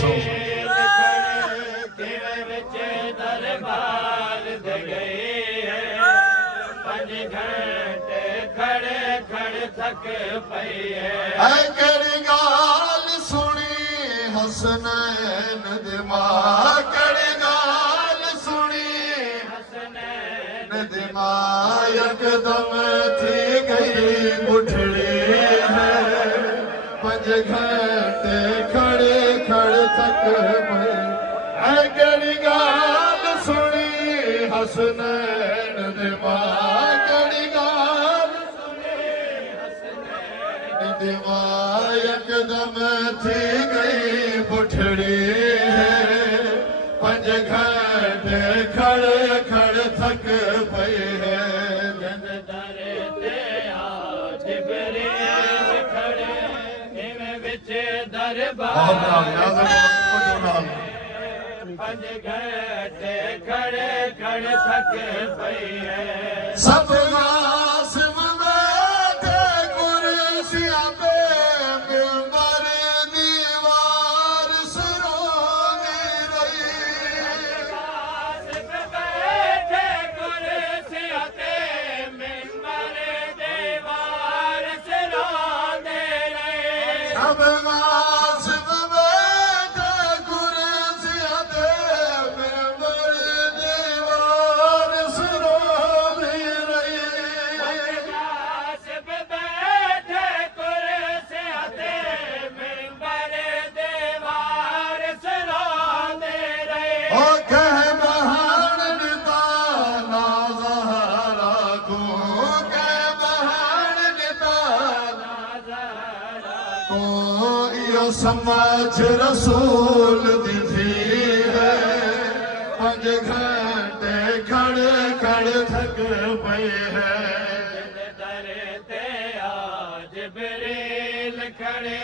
सो दरबार दे गए हैं 5 घंटे खड़े खड़े थक पे है कड़ी गाल सुनी हसनैन दे मां कड़ी गाल सुनी हसनैन दे मां यकदम थी गई बुढ़ड़ी है 5 घंटे खड़े खड़े थक पे कड़ी गाल सुनी हसनैन दे मां कड़ी गाल मां यकदम थी गई बुढ़ड़ी है 5 घंटे खड़े खड़े थक पई है जन दरे ते आज जिब्रील खड़े इवें विच दरबार 5 घंटे खड़े खड़े थक पे है सब आसिम बैठे कुर्सियां पे मिंबर दीवार सरोगी रही बैठे कुर्सियां ते मिंबर दीवार सिरोंदे रहे सब आसिम बैठे कुर्सियां पे मिंबर दीवार सरोगी रही सिर्फ बैठे कुर्सियां ते मिंबर दीवार सिरोंदे रहे ओ कह बहान निता ना ज़हरा को कह बहान निता को यो समझ रसूल दी थी है 5 घंटे खड़े खड़े थक पए है दरे ते आज जिब्रील खड़े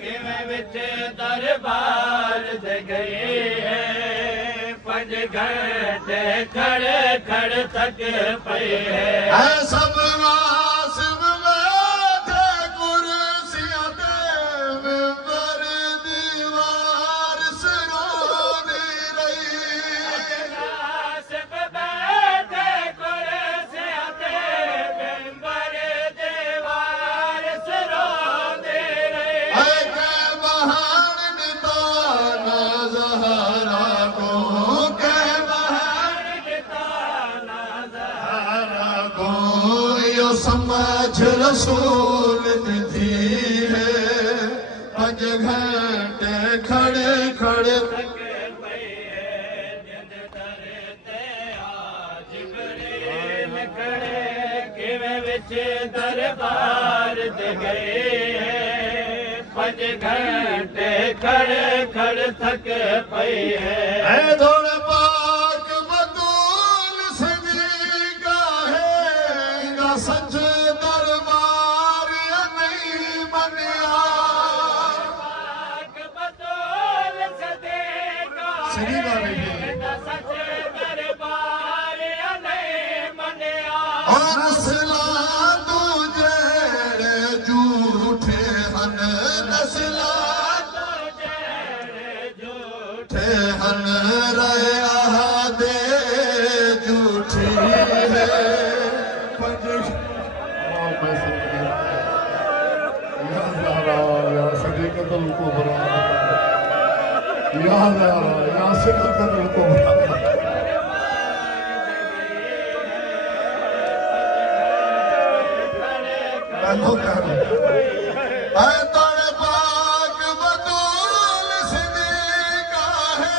किवें विच दरबार दे गए हैं 5 घंटे खड़े खड़े थक पे है सब आसिम बैठे कुर्सियां ते मिंबर दीवार सरोगी रही सिर्फ बैठे कुर्सियां ते मिंबर दीवार सिरोंदे रहे बहान निताना ज़हरा को कह बहान ज़हरा को यो समझ रसूल दी है 5 घंटे खड़े खड़े दरबार दे गए हैं 5 घंटे खड़े खड़े थक पे है दौड़ पाक बतूल सदीका है सच दरबार नहीं मनिया बतौल सदेगा सही बात है सच दरबार नहीं मनिया और नस्ला तू जेड़े झूठे हन नस्ला झूठे हन रहा दे झूठी है 5 या सदीक़तुल कुबरा या सिद्दीक़तुल कुबरा तोड़े पाक बतूल सदीका है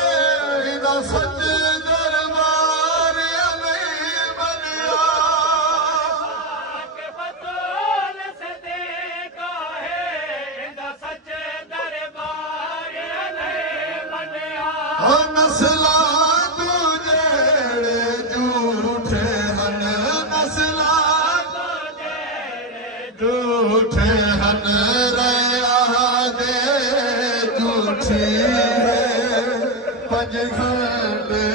सच दरबार नहीं बनिया बतौल सदेगा है सच दरबार नहीं मनिया नस्ला तू जेड़े झूठे हन नस्ला झूठे हन रहा दे झूठी है 5 घंटे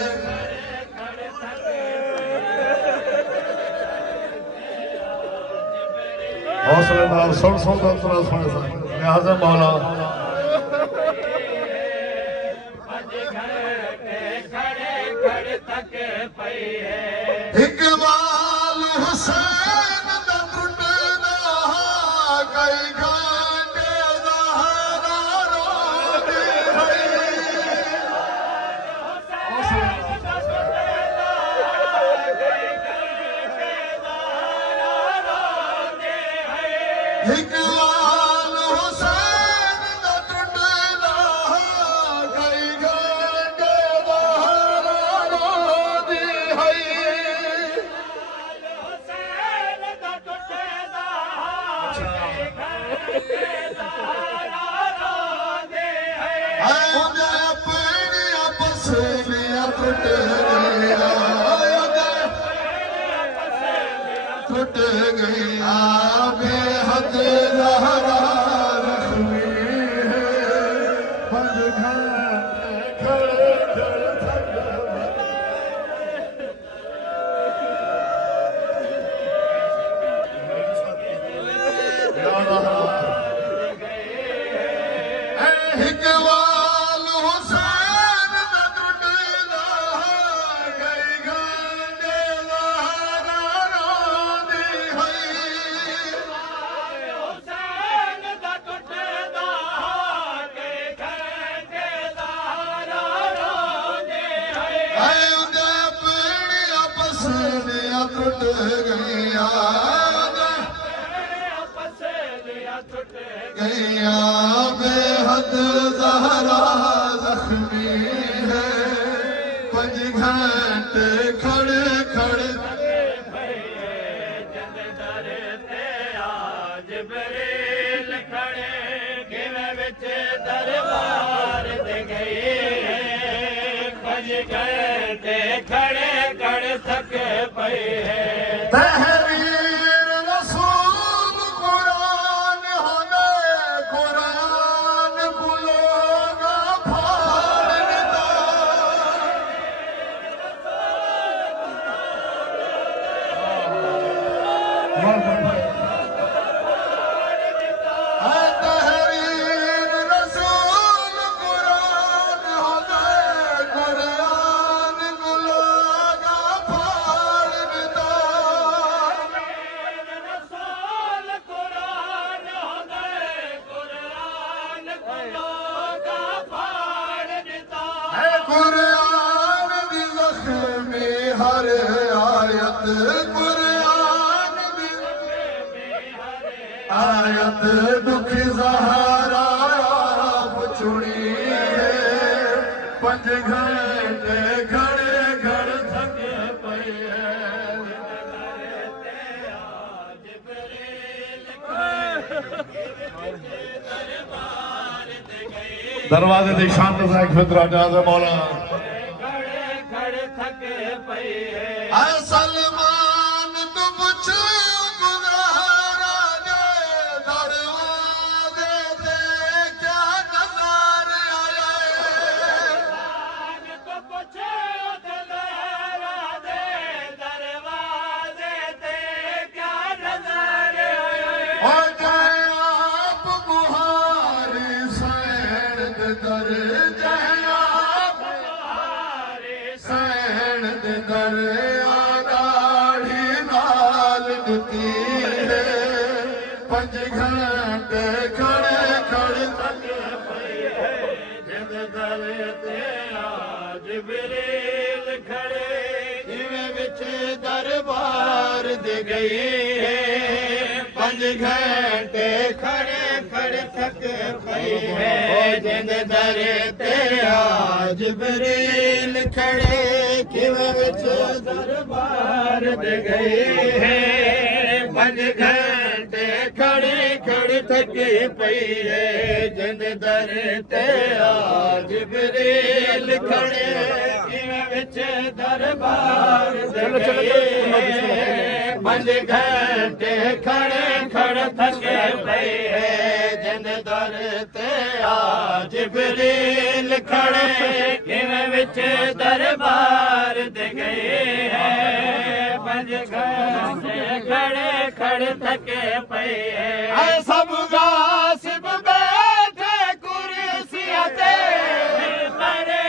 हौसले नाल सुन सुन तरा सुने लिहाजा मौला पंज घंटे खड़े खड़े थक पई है इकबाल हुसैन दा टुटदा कई घंटे ज़हरा रोंदी इकबाल हुसैन दा टुटदा कई घंटे ज़हरा रोंदी है हुसैन दा टुटदा रोंदे है आयुदा पीड़िया पसलिया टुट गया टुट गया बेहद ज़हरा रखमी है पंज घंटे खड़े खड़े थक इकबाल हुसैन दा टुटदा कई घंटे ज़हरा रोंदी है हुसैन दा टुटदा के घंटे ज़हरा रोंदे है आयुदा पीड़िया पसलिया टुट गया पसलिया टुट गया बेहद ज़हरा ज़ख्मी है पंज घंटे खड़े खड़े जंद दर ते आज बरेल खड़े किवें विच दरबार ते गए पंज घंटे खड़े खड़े थक पए है तहरीर रसूल कुरान होने कुरान को लोग फाड़ देता तहरीर रसूल कुरान होने कुरान को लोग फाड़ देता रसूल कुरान होंदे कुरान को लोगा फाड़ दिता है कुरान दी ज़ख्मी हर आयत कुरान दी आयत दुख ज़हरा आप चुनी है पंज घंटे खड़े खड़े थक पई है दरवाजे दी शान से खतरा जाज़ मौला खड़े खड़े थक पई है ऐ सलमान तू पुछो गुज़ारा दे दरवाजे ते क्या नज़र आया तो पूछो दलहरा दे दरवाजे ते क्या नजर आया ओ जाए आप बुहारी सैन दे दर जाए आप सैन दे दर आगाड़ी नाल दुती है पंज घंटे खड़े खड़े थक जिंद दर ते आज बरेल खड़े किवें विच दरबार दे गई है पंज घंटे खड़े खड़े थक पई है जिंद दर ते आज बरेल खड़े किवें विच दरबार दे गई है पंज घंटे खड़े खड़े थक पई है जिंद दर ते आज बरेल खड़े किवें विच दरबार दे गई है पंज घंटे खड़े खड़े थक पई है जिंद दर ते आज बरेल खड़े किवें विच दरबार दे गए है पंज घंटे खड़े खड़े थक पए है सब गासिब बैठे कुर्सियां ते मेरे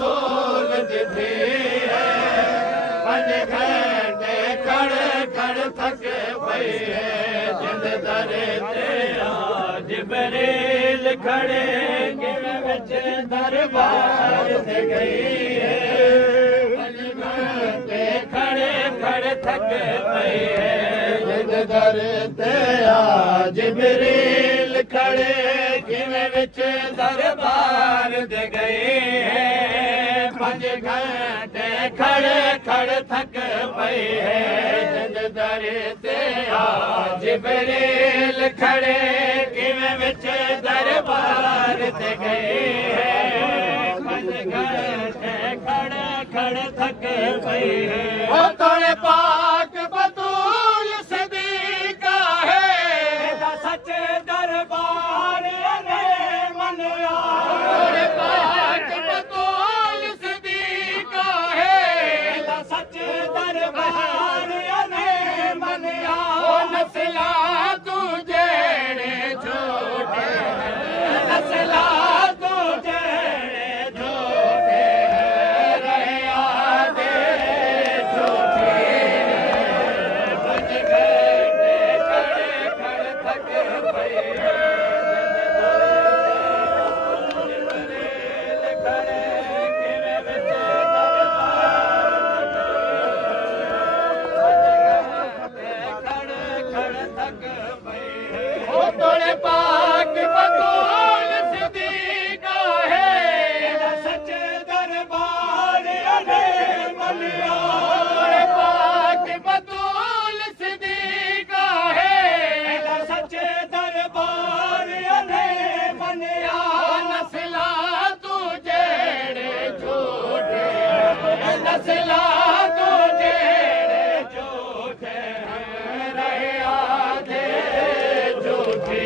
रसूल दी थी है पंज घंटे खड़े खड़े थक पई है जिंद दर ते जिबरील खड़े गिवे विच दरबार ते गई है पंज घंटे खड़े खड़े थक पई है जिंद दर ते जिबरील खड़े गिवे विच दरबार ते गई है पंज घंटे खड़े खड़े थक पई है जिंद दर ते जिबरील खड़े गिवे विच दरबार ते गई है पंज घंटे खड़े खड़े थक पई है ओ तोड़े पाक बतूल सदीका है सच दरबार ने मनया तोड़े पाक बतूल सदीका है सच दरबार ने मनया ओ नस्ला तू जेड़े झूठे नस्ला तू जेड़े झूठे रहया दे झूठे पंज घंटे खड़े खड़े थक पई खड़े किवे विच खड़े खड़े थक पई ओ तोड़े पाक बतूल सदीका है सच दरबार ने मनया तोड़े पाक बतूल सदीका है सच दरबार ने मनया नस्ला तू जेड़े झूठे नस्ला तू जेड़े झूठे रहया दे झूठे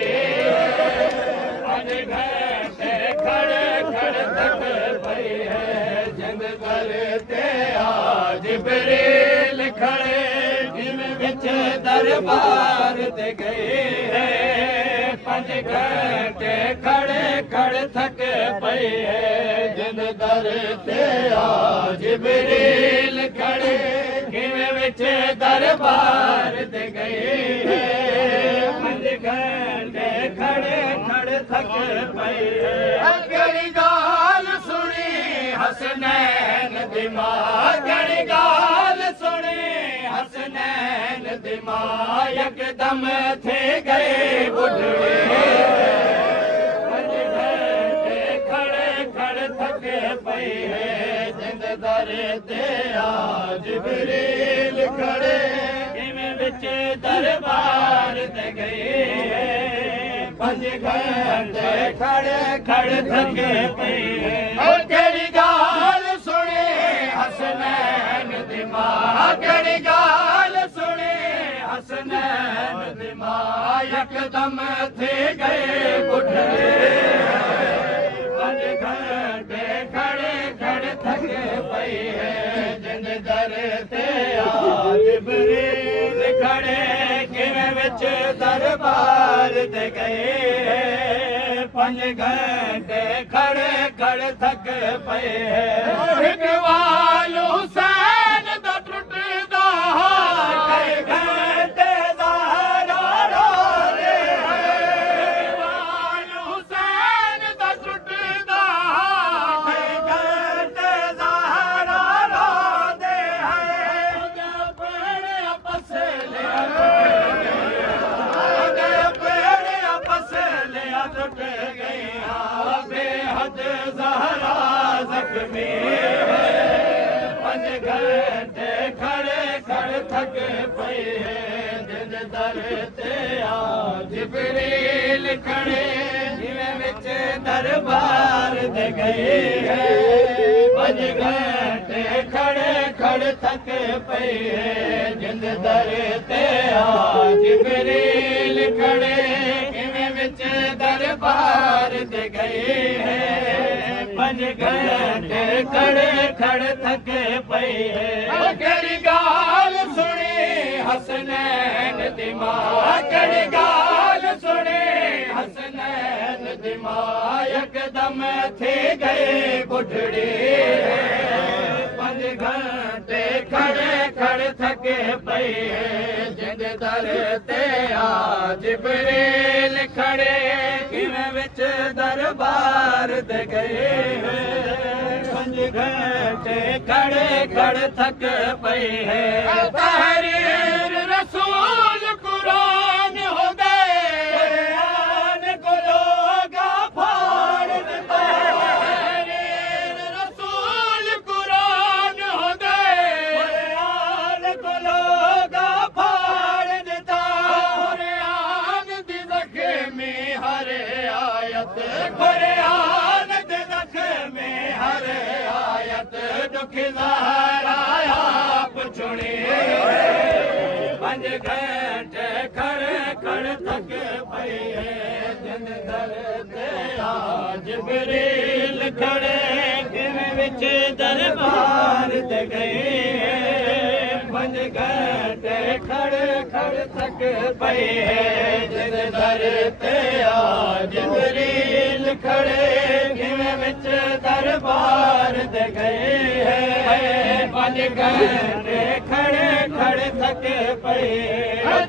पंज घंटे खड़े खड़े थक पई है जिंद दर ते जिबरील खड़े जिवे विच दरबार ते गए है पंज घंटे खड़े खड़े थक पई है जिंद दर ते जिबरील खड़े जिवे विच दरबार ते गए है पंज घंटे खड़े खड़े थक पई है केड़ी गाल सुनी हसनैन दी मां केड़ी गाल सुनी हसनैन दी मां यकदम थे गए बुढ़ड़े पंज घंटे खड़े खड़े थक पई है जिंद दर ते जिबरील खड़े जिवे विच दरबार ते गए है पंज घंटे खड़े खड़े थक पई है ओ केड़ी गाल सुने हसनैन दी मां केड़ी गाल सुने हसनैन दी मां यकदम थे गए बुढ़े पंज घंटे खड़े खड़े थक पई है जिंद दर ते जिबरील खड़े किवे विच दरबार ते गए पंज घंटे खड़े खड़े थक पए हिक वाल हुसैन दा टुटदा कई घंटे ज़हरा रोंदे वाल हुसैन दा टुटदा कई घंटे ज़हरा रोंदे टुट गया बेहद ज़हरा ज़ख्मी पंज घंटे खड़े खड़े थक पए दिन दर ते जिबरील खड़े जिवें विच दरबार ते गए पंज घंटे खड़े खड़े थक पए जिंद दर ते जिबरील खड़े जिवें विच दरबार ते गए पंज घंटे खड़े खड़े थक पए केड़ी गाल सुनी हसनैन दी मां केड़ी गाल सुनी हसनैन दी मां यकदम थी गई बुढ़ड़ी 5 घंटे खड़े खड़े थके पई जिंद दर ते आ जिबरील खड़े किवें विच दरबार ते गए 5 घंटे खड़े खड़े थक पई है तहरीर रसूल कुरान हो गए कुरान को लोग फाड़ देता तहरीर रसूल कुरान हो गए कुरान को लोग फाड़ देता कुरान दी ज़ख्मी हर आयत कुरान दी ज़ख्मी हर आयत दुख ज़हरा आप चुनी 5 घंटे खड़े खड़े थक पई जिंद दर ते आ जिबरील खड़े किवें विच दरबार ते गए 5 घंटे खड़े खड़े थक पई जिंद दर ते आ जिबरील खड़े किवें विच दरबार ते गए 5 घंटे खड़े खड़े थक पई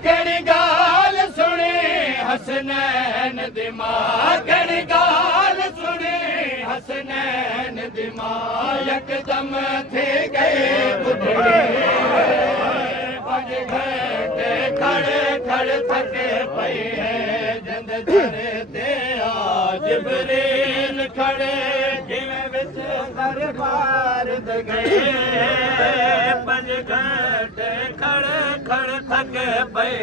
केड़ी गाल सुनी हसनैन दी मां केड़ी गाल सुनी हसनैन दी मां यकदम थी गई बुढ़ड़ी 5 घंटे खड़े खड़े थक पई जिंद दर ते आ जिबरील खड़े किवें विच दरबार ते गए 5 घंटे खड़े खड़े थक पई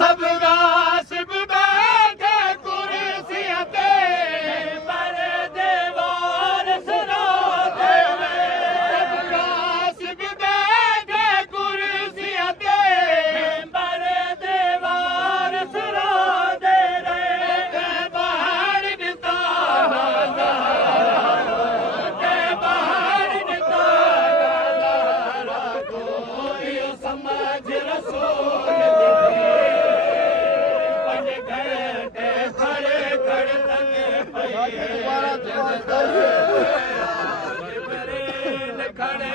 सब गासिब बैठे कुर्सियां ते पर दीवार सरा दे सब गासिब बैठे कुर्सियां ते पर दीवार सरा दे रे बाहर नितारा के बाहर नितारा कोई समझ रसूल 5 घंटे खड़े खड़े थक पई जिबरील खड़े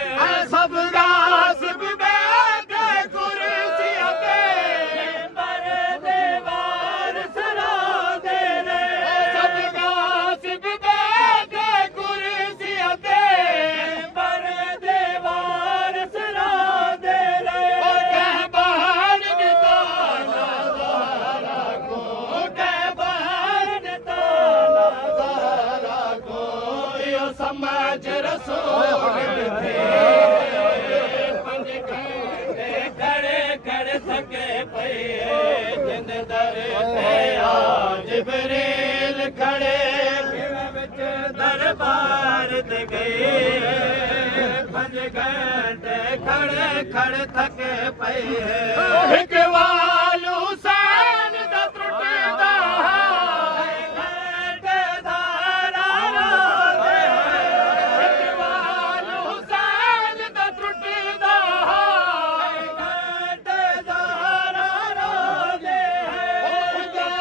सब गासिब बैठे कुर्सियां ते पर दीवार सरा दे रे सब गासिब बैठे कुर्सियां ते पर दीवार सरा दे रे कह बाहर निताना ज़हरा को कह बाहर निताना ज़हरा को यो समझ रसूल थे 5 घंटे खड़े खड़े थके पई जिंद दर ते आ जिबरील खड़े किवें विच दरबार ते गए 5 घंटे खड़े खड़े थके पई हिक वाल हुसैन दा त्रुटदा घंटे धारा रोदे हिक वाल हुसैन दा त्रुटदा घंटे धारा रोदे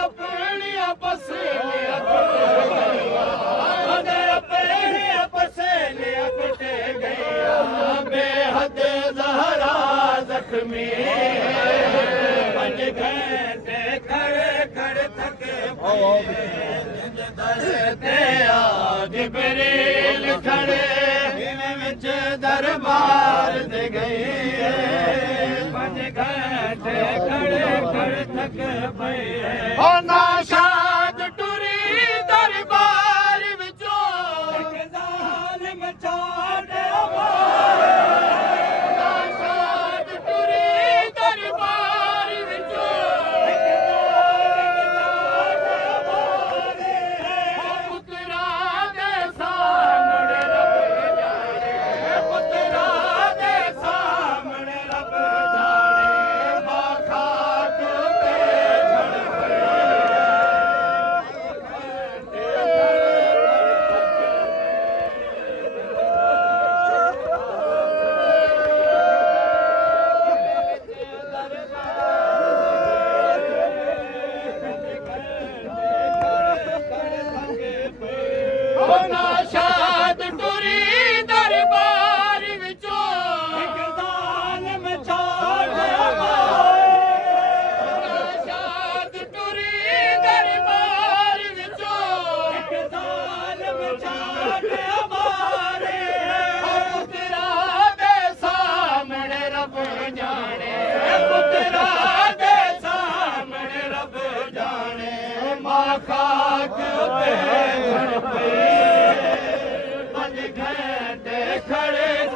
अपनियां पसलियां अपनियां पसलियां कटे गईया बेहद ज़हरा ज़ख्मी 5 घंटे खड़े खड़े थके जिंद दर ते आ जिबरील खड़े किवें विच दरबार ते गए 5 घंटे खड़े खड़े थके पई नाशाद टुरी दरबार विचों ज़ालिम छाड़ नाशाद टुरी दरबार विचों पुत्रा दे सामने रब जाने पुत्रा दे सामने रब जाने बाखा के झड़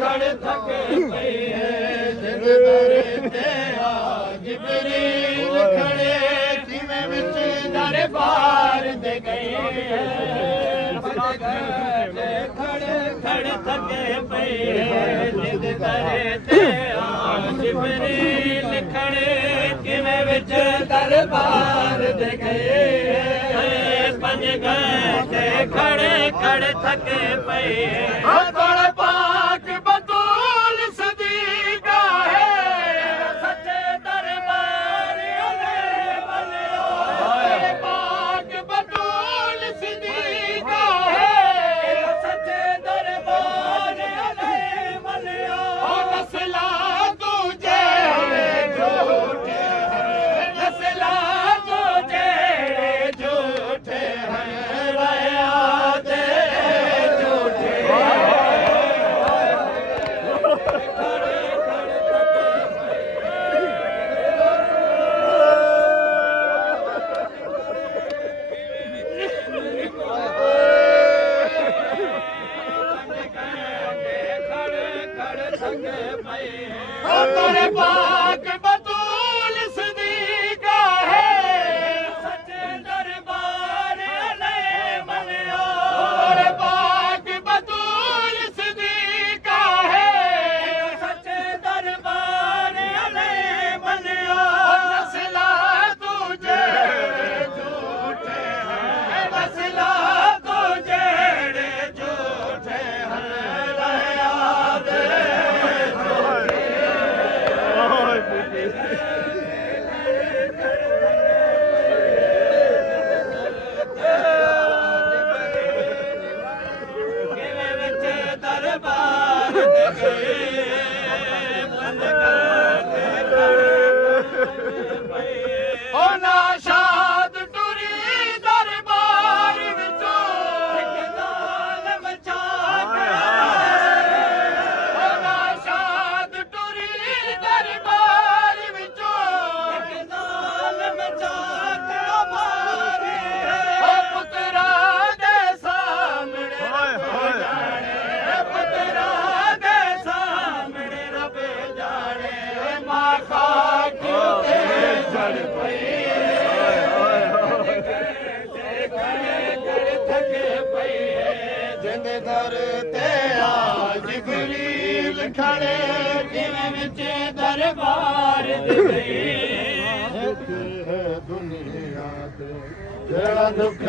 ਖੜ ਥਕੇ ਪਈ ਹੈ ਜਿੰਦ ਦਰ ਤੇ ਆ ਜਿਬਰੀਲ ਖੜੇ ਕਿਵੇਂ ਵਿੱਚ ਦਰਬਾਰ ਦੇ ਗਏ ਹੈ ਖੜੇ ਖੜੇ ਥਕੇ ਪਈ ਹੈ ਜਿੰਦ ਦਰ ਤੇ ਆ ਜਿਬਰੀਲ ਖੜੇ ਕਿਵੇਂ ਵਿੱਚ ਦਰਬਾਰ ਦੇ ਗਏ ਪੰਜ ਘੰਟੇ ਖੜੇ ਖੜੇ ਥਕੇ ਪਏ ਕੋਲ ਪਾਕ ਬਤੂਲ ਸਦੀਕਾ ਹੈ ਸੱਚੇ ਦਰਬਾਰ ਉਹਨੇ ਬਲਿਓ ਕੋਲ ਪਾਕ ਬਤੂਲ ਸਦੀਕਾ ਹੈ ਸੱਚੇ ਦਰਬਾਰ ਉਹਨੇ ਬਲਿਓ ਨਸਲਾਂ ਤੂੰ ਜਿਹੜੇ ਝੂਠੇ ਹਨ ਨਸਲਾਂ ਤੂੰ ਜਿਹੜੇ ਝੂਠੇ ਹਨ ਰਿਆ ਦੇ ਝੂਠੇ ਤੇਰੇ ਪਾਕ ਬਤੂਲ ਸਦੀਕਾ ਹੈ ਸੱਚੇ ਦਰਬਾਰ ਨੇ ਮੰਨਿਓ ਤੇਰੇ ਪਾਕ ਬਤੂਲ ਸਦੀਕਾ ਹੈ ਸੱਚੇ ਦਰਬਾਰ ਨੇ ਮੰਨਿਓ ਨਸਲਾਂ ਤੂੰ ਜਿਹੜੇ ਝੂਠੇ ਹਨ ਨਸਲਾਂ ਤੂੰ ਜਿਹੜੇ ਝੂਠੇ ਹਨ ਰਿਆ ਦੇ ਕਿਵੇਂ ਵਿੱਚ ਦਰਬਾਰ ਦੇ ਗਏ ਬੰਦ ਕਰਕੇ ਪਏ ਓ ਨਾਸ਼ਾਦ ਟੁਰੀ ਦਰਬਾਰ ਵਿੱਚੋਂ ਇੱਕ ਗਾਲ ਮਚਾ ਕੇ ਓ ਨਾਸ਼ਾਦ ਟੁਰੀ ਦਰਬਾਰ ਵਿੱਚੋਂ ਇੱਕ ਗਾਲ ਮਚਾ ਕੇ ਮਾਰੇ ਓ ਪੁੱਤਰਾ ਦੇ ਸਾਹਮਣੇ ਪੁੱਤਰਾ ਦੇ ਸਾਹਮਣੇ ਰੱਬ ਜਾਣੇ ਮਾਂ ਖਾਕੀ ਤੇ ਜੜ ਪਈ ਥਕੇ ਪਈ ਜਿੰਦ ਦਰ ਤੇ ਆ ਜਿਬਰੀਲ ਖੜੇ ਕਿਵੇਂ ਵਿੱਚ ਦਰਬਾਰ ਦੇ ਗਏ ਦੁਨੀਆ ਤੇ ਜਿਹੜਾ ਦੁੱਖ